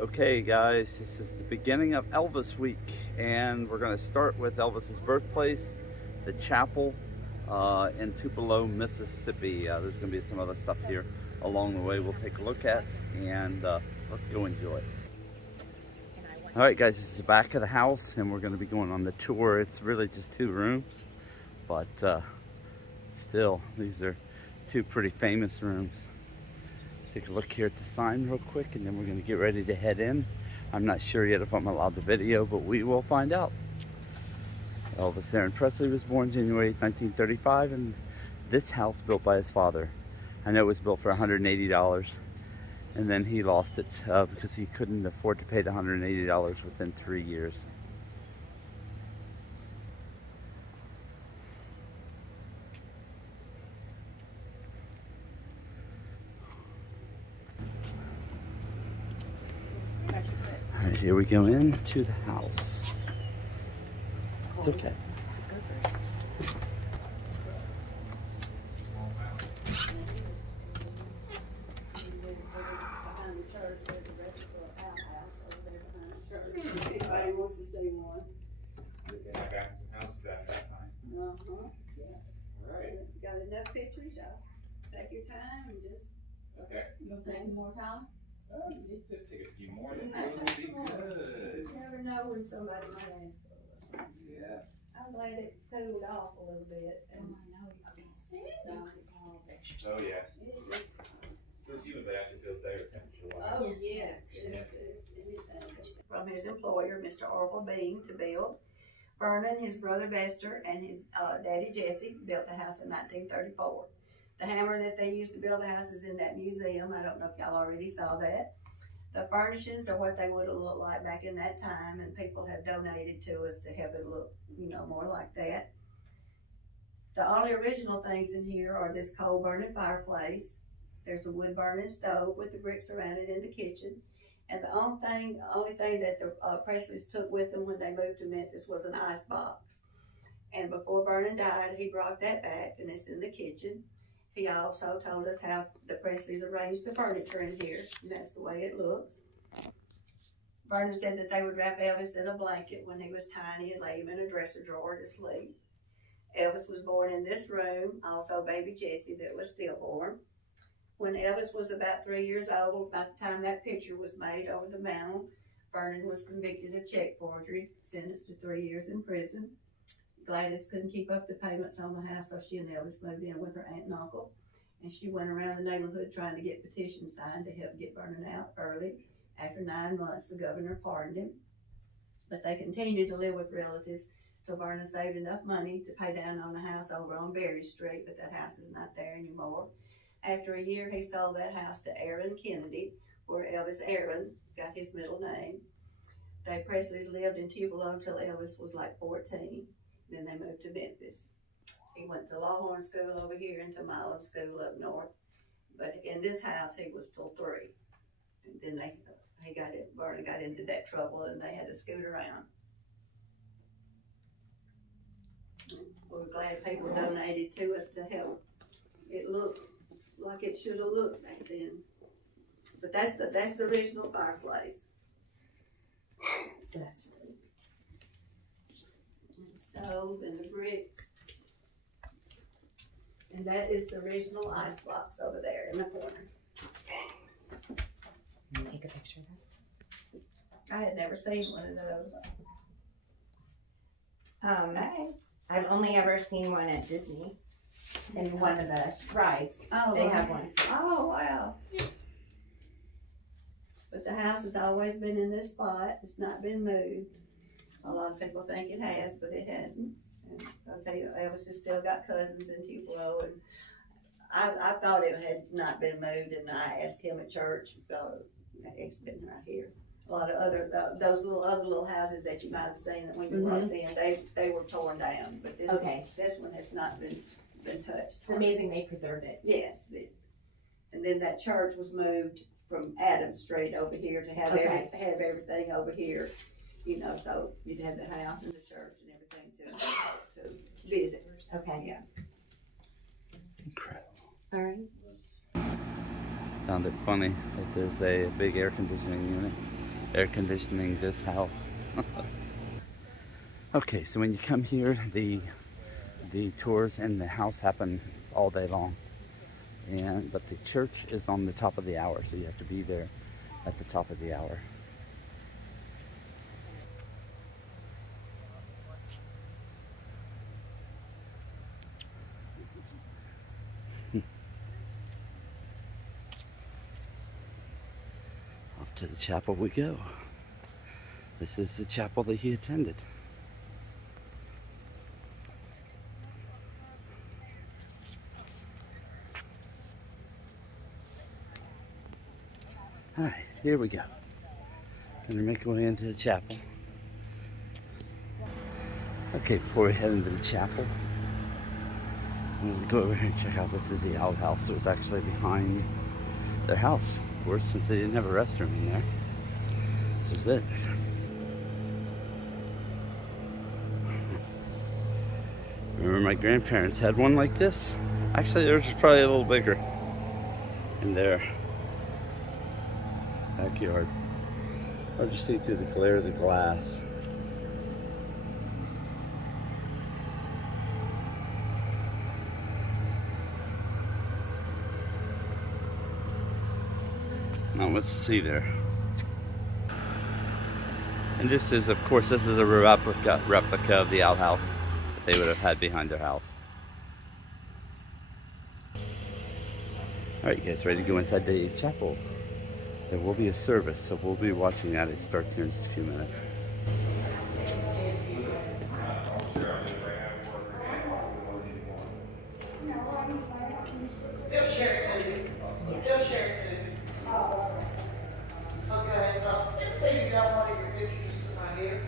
Okay guys, this is the beginning of Elvis week, and we're going to start with Elvis's birthplace, the chapel in Tupelo, Mississippi. There's going to be some other stuff here along the way we'll take a look at, and let's go enjoy. Alright guys, this is the back of the house, and we're going to be going on the tour. It's really just 2 rooms, but still, these are 2 pretty famous rooms. Take a look here at the sign real quick, and then we're going to get ready to head in. I'm not sure yet if I'm allowed to video, but we will find out. Elvis Presley was born January 1935, and this house built by his father. I know it was built for $180, and then he lost it because he couldn't afford to pay the $180 within 3 years. All right, here we go into the house. It's okay. Anybody wants to see one? I got some house stuff that time. Yeah. All right. Got enough pictures, y'all. Take your time and just. Okay. You want to take more time? Just take a few more. It'll be good. You never know when somebody might ask for it. Yeah. I'm glad it cooled off a little bit. And Oh yeah. it just, So it's usually after it feels better temperature wise. oh yes, it's anything. From his employer, Mr. Orville Bean, to build. Vernon, his brother Bester, and his daddy Jesse built the house in 1934. The hammer that they used to build the house is in that museum. I don't know if y'all already saw that. The furnishings are what they would have looked like back in that time, and people have donated to us to have it look, more like that. The only original things in here are this coal burning fireplace. There's a wood burning stove with the bricks around it in the kitchen. And the only thing that the Presleys took with them when they moved to Memphis was an ice box. And before Vernon died, he brought that back, and it's in the kitchen. He also told us how the Presleys arranged the furniture in here, and that's the way it looks. Vernon said that they would wrap Elvis in a blanket when he was tiny and lay him in a dresser drawer to sleep. Elvis was born in this room, also baby Jesse that was stillborn. When Elvis was about 3 years old, about the time that picture was made over the mantel, Vernon was convicted of check forgery, sentenced to 3 years in prison. Gladys couldn't keep up the payments on the house, so she and Elvis moved in with her aunt and uncle. And she went around the neighborhood trying to get petitions signed to help get Vernon out early. After 9 months, the governor pardoned him. But they continued to live with relatives till Vernon saved enough money to pay down on the house over on Berry Street, but that house is not there anymore. After a year, he sold that house to Aaron Kennedy, where Elvis Aaron got his middle name. The Presleys lived in Tupelo until Elvis was like 14. Then they moved to Memphis. He went to Longhorn School over here and to Milan School up north. But in this house, he was till 3. And then Vernon got into that trouble, and they had to scoot around. We're glad people donated to us to help it look like it should have looked back then. But that's the original fireplace. That's right. And the stove and the bricks. And that is the original ice box over there in the corner. Can you take a picture of that? I had never seen one of those. I've only ever seen one at Disney. In one of the rides, oh, they have one. Oh, wow. But the house has always been in this spot. It's not been moved. A lot of people think it has, but it hasn't. Because Elvis has still got cousins in Tupelo, and I thought it had not been moved, and I asked him at church. It's been right here. A lot of those other little houses that you might have seen that when you walked in, they were torn down. But this one has not been touched. It's amazing they preserved it. Yes. And then that church was moved from Adams Street over here to have everything over here, so you'd have the house and the church and everything to visit. Okay. Yeah. Incredible. All right. Found it funny that there's a big air conditioning unit air conditioning this house. Okay, so when you come here, the tours in the house happen all day long, but the church is on the top of the hour, so you have to be there at the top of the hour. Off to the chapel we go. This is the chapel that he attended. Alright, here we go. Gonna make our way into the chapel. Okay, before we head into the chapel, I'm gonna go over here and check out. This is the outhouse. So it's actually behind their house. Of course, since they didn't have a restroom in there. This is it. Remember my grandparents had one like this? Actually, theirs was probably a little bigger in their backyard. I'll just see through the glare of the glass. Not much to see there. And this is, of course, this is a replica of the outhouse that they would have had behind their house. Alright, you guys ready to go inside the chapel? There will be a service, so we'll be watching that. It starts here in just a few minutes. They'll share it to you. They'll share it to you. Okay, everything you got one of your pictures just right here.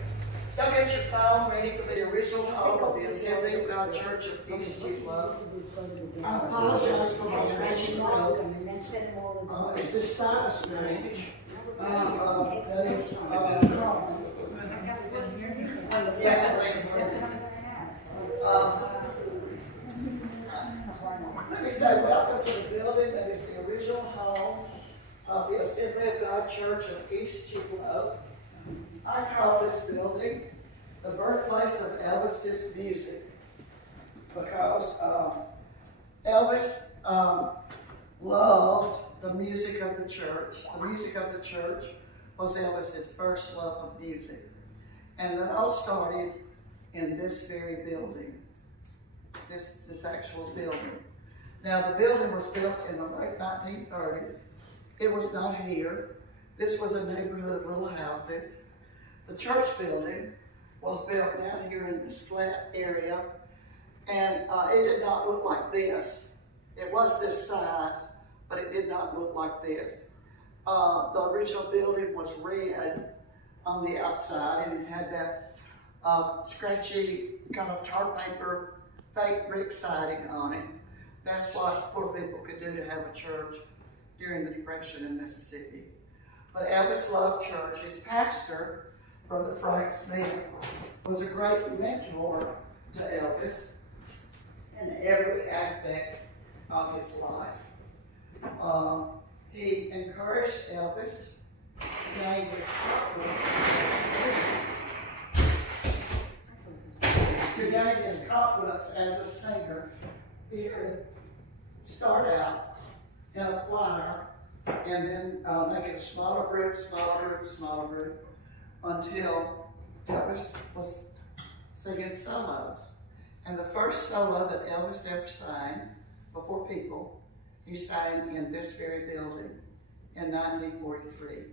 Y'all get your phone ready for the original home of the Assembly of God Church of East Tupelo. I apologize for my scratchy throat. It's this sinus drainage. That is common. Yes, let me say welcome to the building that is the original home of the Assembly of God Church of East Tupelo. I call this building the birthplace of Elvis's music because Elvis loved the music of the church. The music of the church was Elvis's first love of music. And that all started in this very building, this actual building. Now the building was built in the late 1930s. It was not here. This was a neighborhood of little houses. The church building was built down here in this flat area, and it did not look like this. It was this size, but it did not look like this. The original building was red on the outside, and it had that scratchy kind of tar paper fake brick siding on it. That's what poor people could do to have a church during the Depression in Mississippi. But Elvis loved church. His pastor, Brother Frank Smith, was a great mentor to Elvis in every aspect of his life. He encouraged Elvis to gain his confidence as a singer. He would start out in a choir and then make it a smaller group, until Elvis was singing solos. And the first solo that Elvis ever sang before people, he sang in this very building in 1943.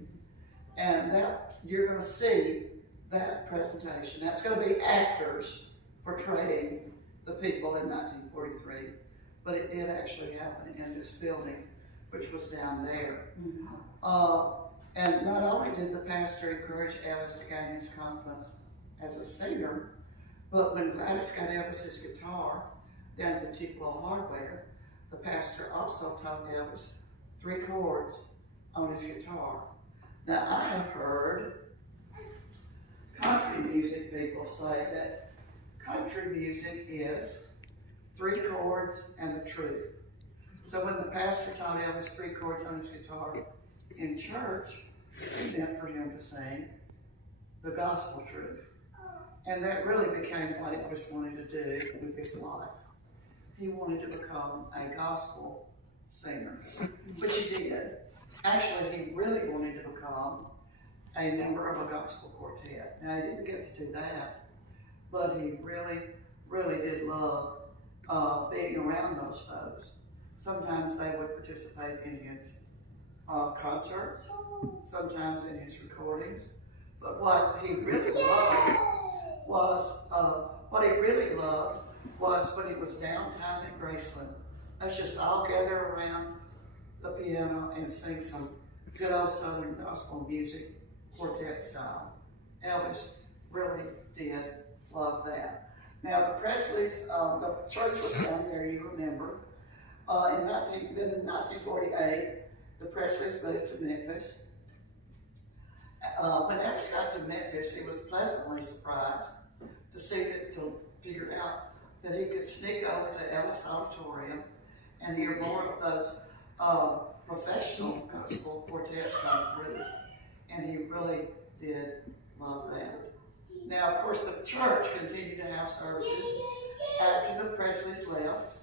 And that, you're going to see that presentation. That's going to be actors portraying the people in 1943. But it did actually happen in this building, which was down there. And not only did the pastor encourage Elvis to gain his confidence as a singer, but when Gladys got Elvis's guitar down at the Tupelo Hardware, the pastor also taught Elvis 3 chords on his guitar. Now, I have heard country music people say that country music is 3 chords and the truth. So when the pastor taught Elvis 3 chords on his guitar in church, he meant for him to sing the gospel truth. And that really became what Elvis wanted to do with his life. He wanted to become a gospel singer, which he did. Actually, he really wanted to become a member of a gospel quartet. Now, he didn't get to do that, but he really, really did love being around those folks. Sometimes they would participate in his concerts, sometimes in his recordings. But what he really loved was when he was downtown in Graceland. Let's just all gather around the piano and sing some good old Southern gospel music, quartet style. Elvis really did love that. Now the Presleys, the church was down there, you remember. Then in 1948, the Presleys moved to Memphis. When Elvis got to Memphis, he was pleasantly surprised to figure out that he could sneak over to Ellis Auditorium and hear more of those professional gospel quartets come through. And he really did love that. Now, of course, the church continued to have services after the Presleys left.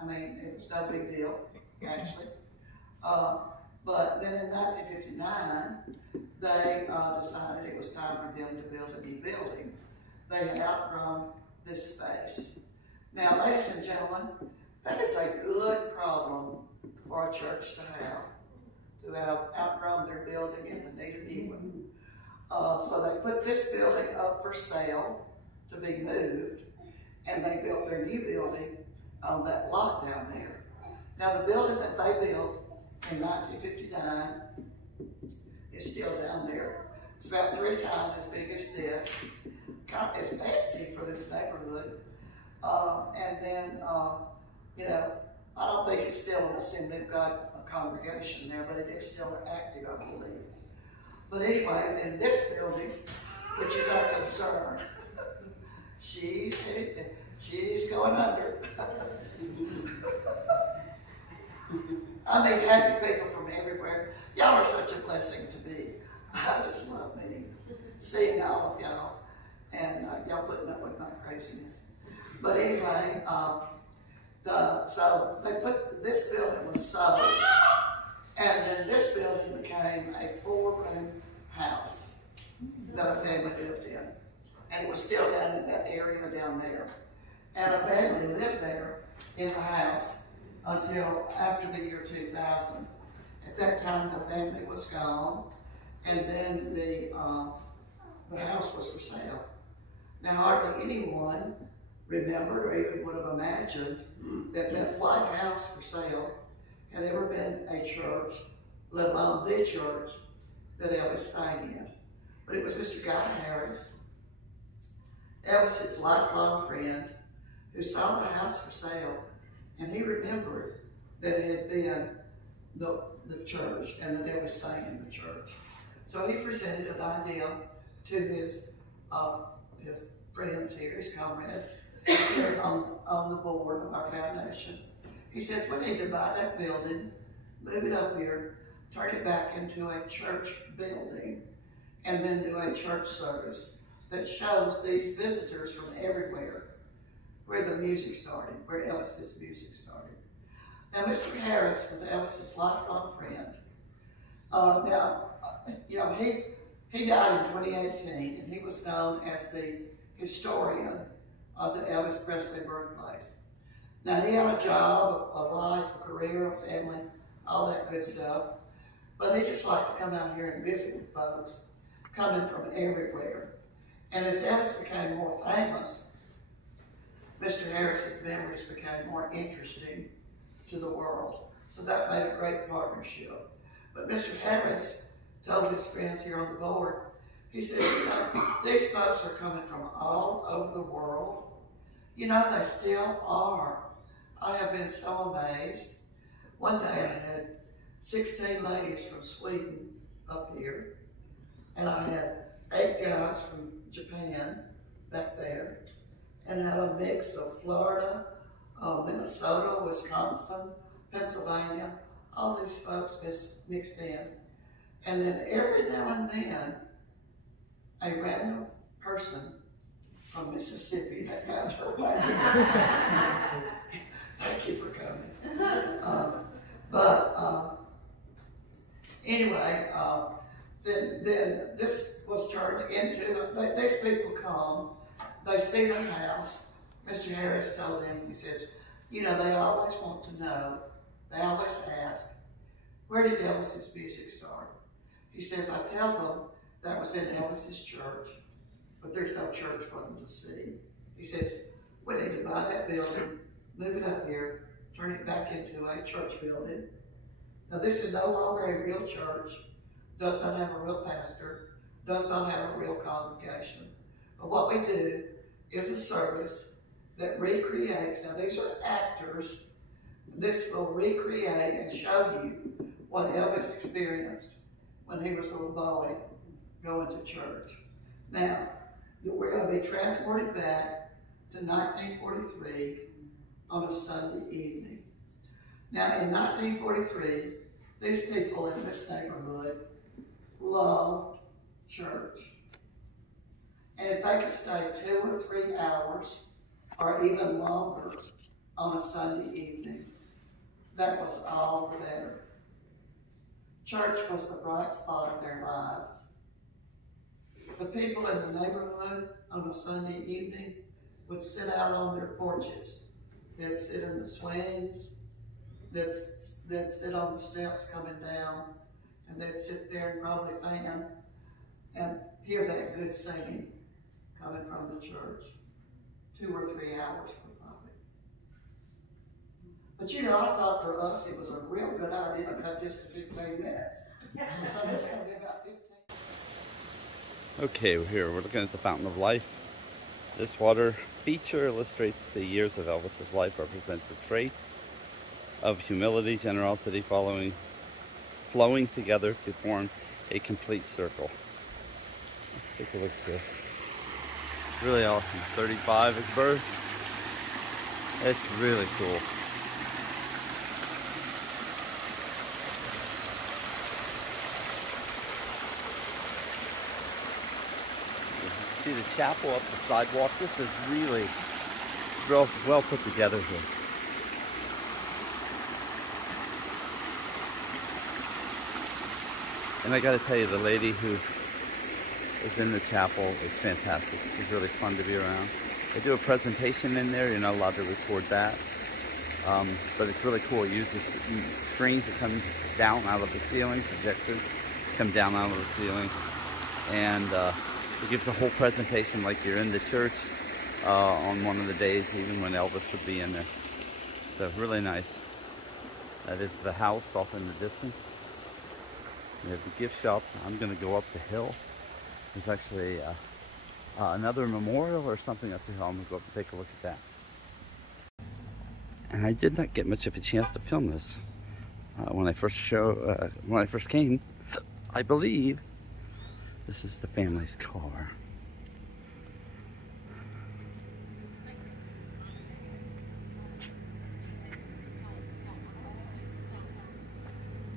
I mean, it was no big deal, actually. But then in 1959, they decided it was time for them to build a new building. They had outgrown this space. Now, ladies and gentlemen, that is a good problem for a church to have outgrown their building and to need a new one. So they put this building up for sale to be moved, and they built their new building on that lot down there. Now, the building that they built in 1959 is still down there. It's about 3 times as big as this. It's fancy for this neighborhood. And then, you know, I don't think it's still an Assembly of God congregation there, but it is still active, I believe. But anyway, in this building, which is our concern, she's going under. I mean, happy people from everywhere. Y'all are such a blessing to me. I just love seeing all of y'all, and y'all putting up with my craziness. But anyway, so they put, this building was sold, and then this building became a 4-room house that a family lived in. And it was still down in that area down there. And a family lived there in the house until after the year 2000. At that time, the family was gone, and then the house was for sale. Now, hardly anyone remembered or even would have imagined that that white house for sale had ever been a church, let alone the church that Elvis sang in. But it was Mr. Guy Harris, Elvis's lifelong friend, who saw the house for sale, and he remembered that it had been the church and that Elvis sang in the church. So he presented an idea to his friends here, his comrades, here on the board of our foundation. He says, we need to buy that building, move it up here, turn it back into a church building, and then do a church service that shows these visitors from everywhere where the music started, where Elvis's music started. Now, Mr. Harris was Elvis's lifelong friend. Now, you know, he died in 2018, and he was known as the historian of the Elvis Presley birthplace. Now, he had a job, a life, a career, a family, all that good stuff. But he just liked to come out here and visit with folks coming from everywhere. And as Elvis became more famous, Mr. Harris's memories became more interesting to the world. So that made a great partnership. But Mr. Harris told his friends here on the board, he said, you know, these folks are coming from all over the world. You know, they still are. I have been so amazed. One day I had 16 ladies from Sweden up here, and I had 8 guys from Japan back there, and had a mix of Florida, Minnesota, Wisconsin, Pennsylvania, all these folks mixed in. And then every now and then, a random person from Mississippi that found her way. Thank you for coming. Anyway, then this was turned into, these people come, they see the house. Mr. Harris told them, he says, you know, they always want to know, they always ask, where did Elvis's music start? He says, I tell them that was in Elvis's church, but there's no church for them to see. He says, we need to buy that building, move it up here, turn it back into a church building. Now this is no longer a real church, does not have a real pastor, does not have a real congregation. But what we do is a service that recreates, now these are actors, this will recreate and show you what Elvis experienced when he was a little boy going to church. Now, we're going to be transported back to 1943 on a Sunday evening. Now, in 1943, these people in this neighborhood loved church. And if they could stay 2 or 3 hours, or even longer, on a Sunday evening, that was all the better. Church was the bright spot of their lives. The people in the neighborhood on a Sunday evening would sit out on their porches. They'd sit in the swings, they'd sit on the steps coming down, and they'd sit there and probably fan and hear that good singing coming from the church. 2 or 3 hours worth of it. But you know, I thought for us it was a real good idea to cut this to 15 minutes. So this is going to be about 15. Okay, we're looking at the Fountain of Life. This water feature illustrates the years of Elvis's life, represents the traits of humility, generosity, flowing together to form a complete circle. Let's take a look at this. Really awesome. 35 his birth. It's really cool. See the chapel up the sidewalk. This is really well put together here. And I gotta tell you, the lady who is in the chapel is fantastic. She's really fun to be around. They do a presentation in there. You're not allowed to record that. But it's really cool. It uses screens that come down out of the ceiling, projectors come down out of the ceiling. And it gives the whole presentation like you're in the church on one of the days, even when Elvis would be in there. So really nice. That is the house off in the distance. We have the gift shop. I'm going to go up the hill. There's actually another memorial or something up the hill. I'm going to go up and take a look at that. And I did not get much of a chance to film this when I first came. I believe this is the family's car.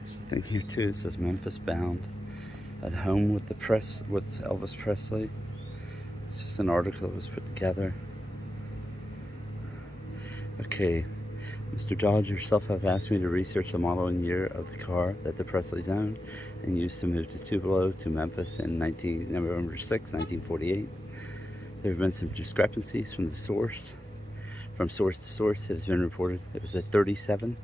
There's a thing here too. It says Memphis bound. At home with Elvis Presley. It's just an article that was put together. Okay, Mr. Dodge yourself have asked me to research the model and year of the car that the Presleys owned and used to move to Tupelo to Memphis in November 6, 1948. There have been some discrepancies from source to source. It has been reported it was a 37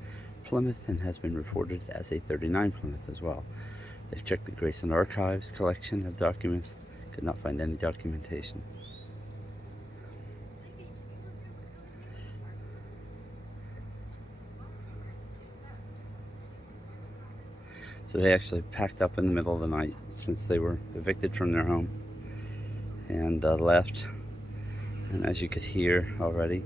Plymouth and has been reported as a 39 Plymouth as well. They've checked the Grayson Archives collection of documents, could not find any documentation. So they actually packed up in the middle of the night since they were evicted from their home and left. And as you could hear already,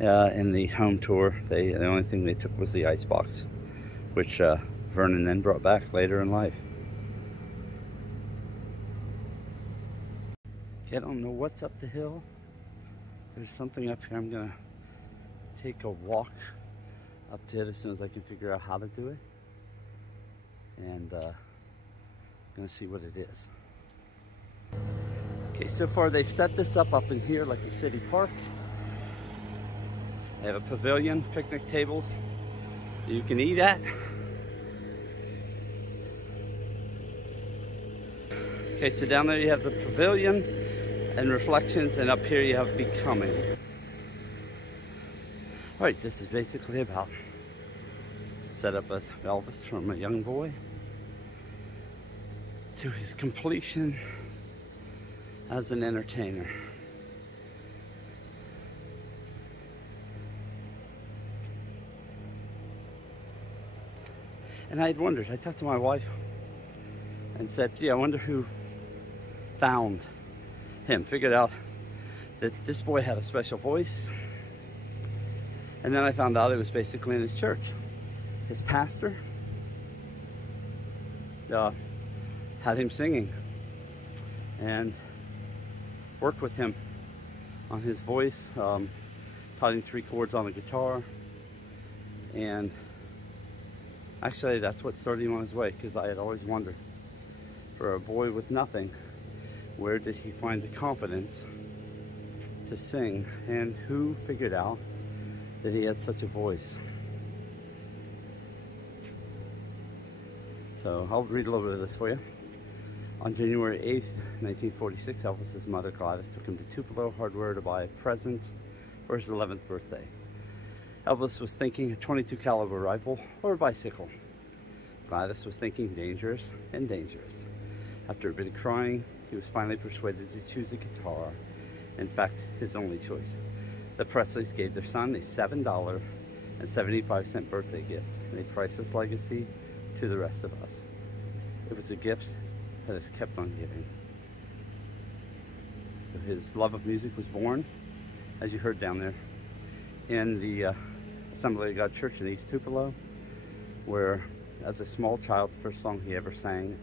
in the home tour, the only thing they took was the icebox, which Vernon then brought back later in life. I don't know what's up the hill. There's something up here. I'm gonna take a walk up to it as soon as I can figure out how to do it. And Gonna see what it is. Okay, so far they've set this up in here like a city park. They have a pavilion, picnic tables you can eat at. Okay, so down there you have the pavilion and reflections, and up here you have becoming. All right, this is basically about setup as Elvis from a young boy to his completion as an entertainer. And I had wondered, I talked to my wife and said, gee, I wonder who found him, figured out that this boy had a special voice. And then I found out it was basically in his church. His pastor had him singing and worked with him on his voice, taught him 3 chords on the guitar, and actually that's what started him on his way, because I had always wondered, for a boy with nothing, where did he find the confidence to sing, and who figured out that he had such a voice? So I'll read a little bit of this for you. On January 8th, 1946, Elvis's mother Gladys took him to Tupelo Hardware to buy a present for his 11th birthday. Elvis was thinking a .22 caliber rifle or a bicycle. Gladys was thinking dangerous and dangerous. After a bit of crying, he was finally persuaded to choose a guitar. In fact, his only choice. The Presleys gave their son a $7.75 birthday gift, and a priceless legacy to the rest of us. It was a gift that has kept on giving. So his love of music was born, as you heard down there, in the Assembly of God Church in East Tupelo, where as a small child, the first song he ever sang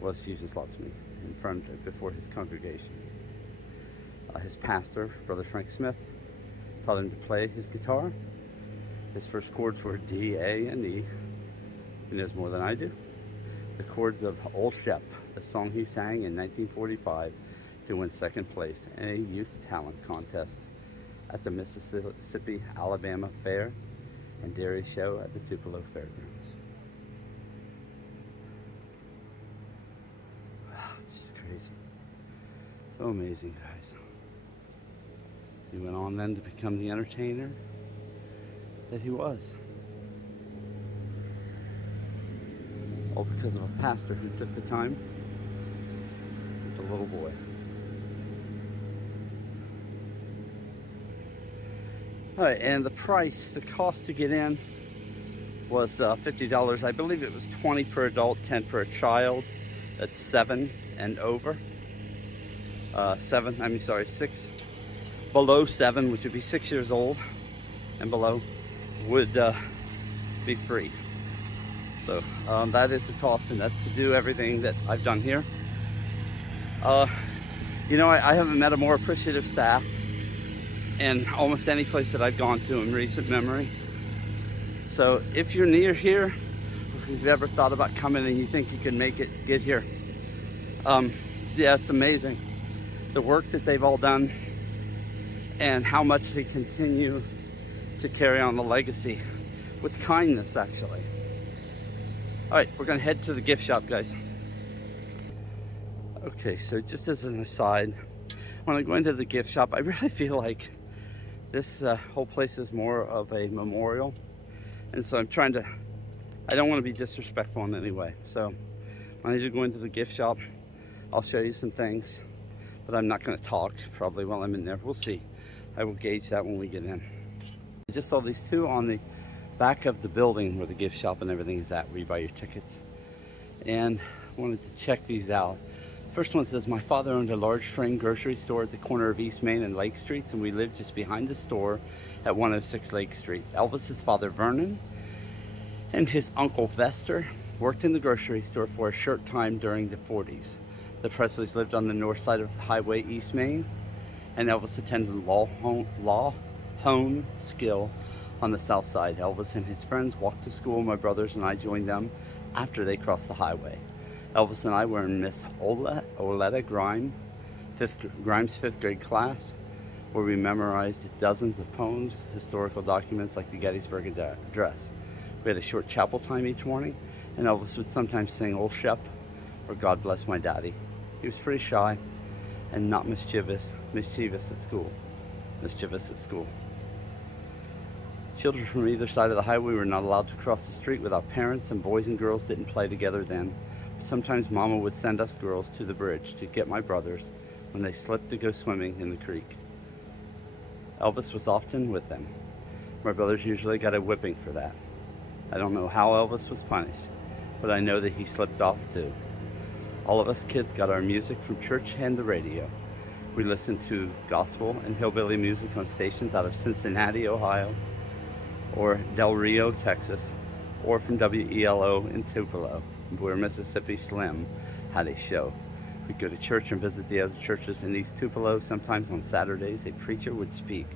was Jesus Loves Me, before his congregation. His pastor, Brother Frank Smith, taught him to play his guitar. His first chords were D, A, and E. He knows more than I do. The chords of Old Shep, the song he sang in 1945 to win 2nd place in a youth talent contest at the Mississippi, Alabama Fair and Dairy Show at the Tupelo Fairgrounds. Wow, it's just crazy. So amazing, guys. He went on then to become the entertainer that he was. All because of a pastor who took the time with a little boy. All right, and the price, the cost to get in was $50. I believe it was 20 per adult, 10 per child. That's 7 and over. 6 below 7, which would be 6 years old and below, would be free. So that is the cost, and that's to do everything that I've done here. You know, I haven't met a more appreciative staff in almost any place that I've gone to in recent memory. So if you're near here, if you've ever thought about coming and you think you can make it, get here. Yeah, it's amazing the work that they've all done and how much they continue to carry on the legacy with kindness, actually. All right, we're gonna head to the gift shop, guys. Okay, so just as an aside, when I go into the gift shop, I really feel like this whole place is more of a memorial. And so I'm trying to, I don't want to be disrespectful in any way. So when I do go into the gift shop, I'll show you some things, but I'm not going to talk probably while I'm in there. We'll see. I will gauge that when we get in. I just saw these two on the back of the building where the gift shop and everything is at, where you buy your tickets. And I wanted to check these out. First one says, my father owned a large frame grocery store at the corner of East Main and Lake Streets, and we lived just behind the store at 106 Lake Street. Elvis's father, Vernon, and his uncle, Vester, worked in the grocery store for a short time during the 40s. The Presleys lived on the north side of Highway East Main, and Elvis attended Law Hone Skill on the south side. Elvis and his friends walked to school. My brothers and I joined them after they crossed the highway. Elvis and I were in Miss Oletta Grimes' fifth grade class, where we memorized dozens of poems, historical documents like the Gettysburg Address. We had a short chapel time each morning, and Elvis would sometimes sing Old Shep or God Bless My Daddy. He was pretty shy and not mischievous at school. Children from either side of the highway were not allowed to cross the street without parents, and boys and girls didn't play together then. Sometimes Mama would send us girls to the bridge to get my brothers when they slipped to go swimming in the creek. Elvis was often with them. My brothers usually got a whipping for that. I don't know how Elvis was punished, but I know that he slipped off too. All of us kids got our music from church and the radio. We listened to gospel and hillbilly music on stations out of Cincinnati, Ohio, or Del Rio, Texas, or from WELO in Tupelo, where Mississippi Slim had a show. We'd go to church and visit the other churches in East Tupelo. Sometimes on Saturdays, a preacher would speak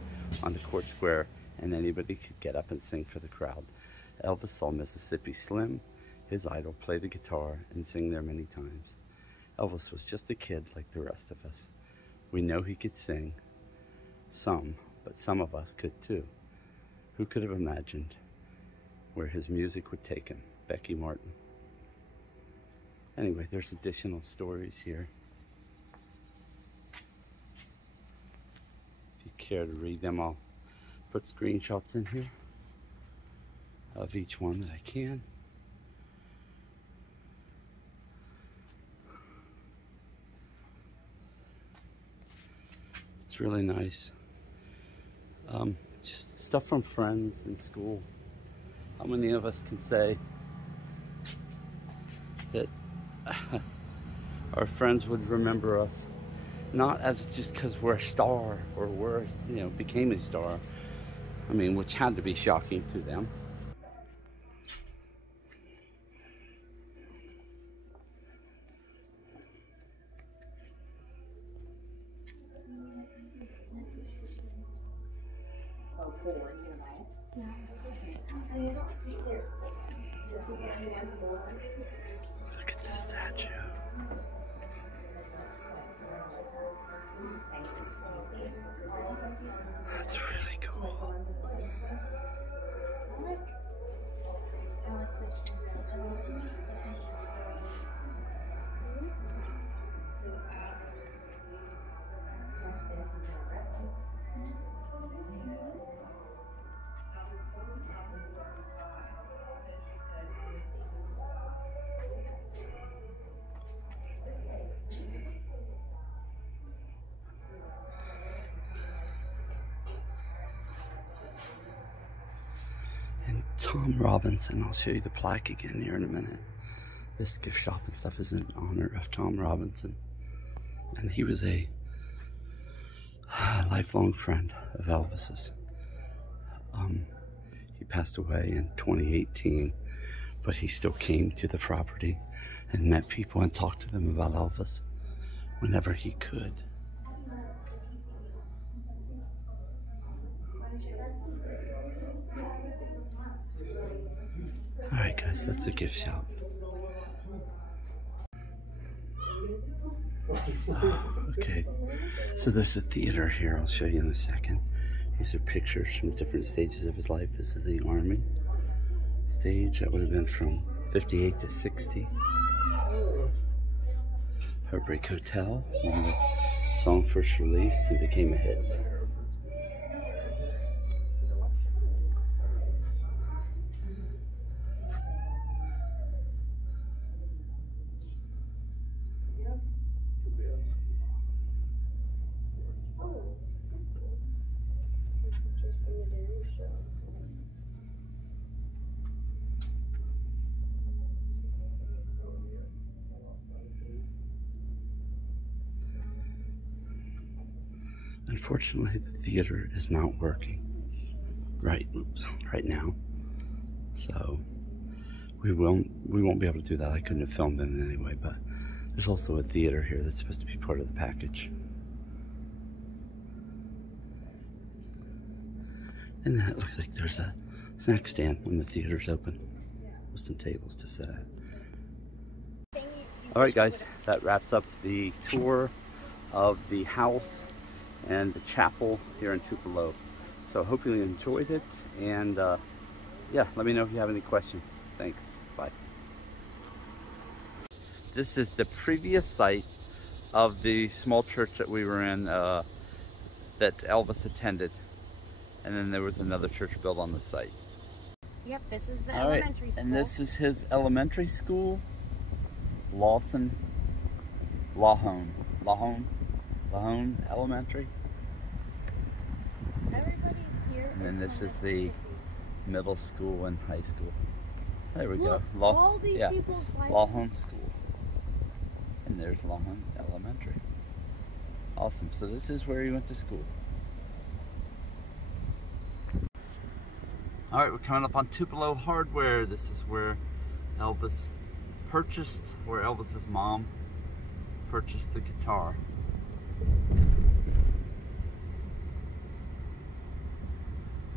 on the court square, and anybody could get up and sing for the crowd. Elvis saw Mississippi Slim, his idol, play the guitar and sing there many times. Elvis was just a kid like the rest of us. We know he could sing, some, but some of us could too. Who could have imagined where his music would take him? Becky Martin. Anyway, there's additional stories here. If you care to read them, I'll put screenshots in here of each one that I can. It's really nice. Just stuff from friends in school. How many of us can say that our friends would remember us not as just because we're a star or we're, became a star. I mean, which had to be shocking to them. Look at this statue. That's really cool. Tom Robinson. I'll show you the plaque again here in a minute. This gift shop and stuff is in honor of Tom Robinson. And he was a lifelong friend of Elvis's. He passed away in 2018, but he still came to the property and met people and talked to them about Elvis whenever he could. Alright guys, that's the gift shop. Okay, so there's a theater here, I'll show you in a second. These are pictures from different stages of his life. This is the Army stage, that would have been from 58 to 60. Heartbreak Hotel, when the song first released and became a hit. Unfortunately, the theater is not working right now, so we won't be able to do that. I couldn't have filmed it in any way, but there's also a theater here that's supposed to be part of the package. And then it looks like there's a snack stand when the theater's open with some tables to sit at. All right, guys, that wraps up the tour of the house and the chapel here in Tupelo. So hope you enjoyed it, and yeah, let me know if you have any questions. Thanks. Bye. This is the previous site of the small church that we were in, that Elvis attended, and then there was another church built on the site. Yep, this is the All right, elementary school. and this is his elementary school, Lawhone Elementary. Everybody here. And then this is the middle school and high school. There we Look, go. all these people's life. Lawhone School. And there's Lawhone Elementary. Awesome. So this is where he went to school. All right, we're coming up on Tupelo Hardware. This is where Elvis purchased, where Elvis's mom purchased the guitar.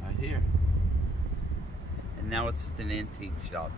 Right here. And now it's just an antique shop.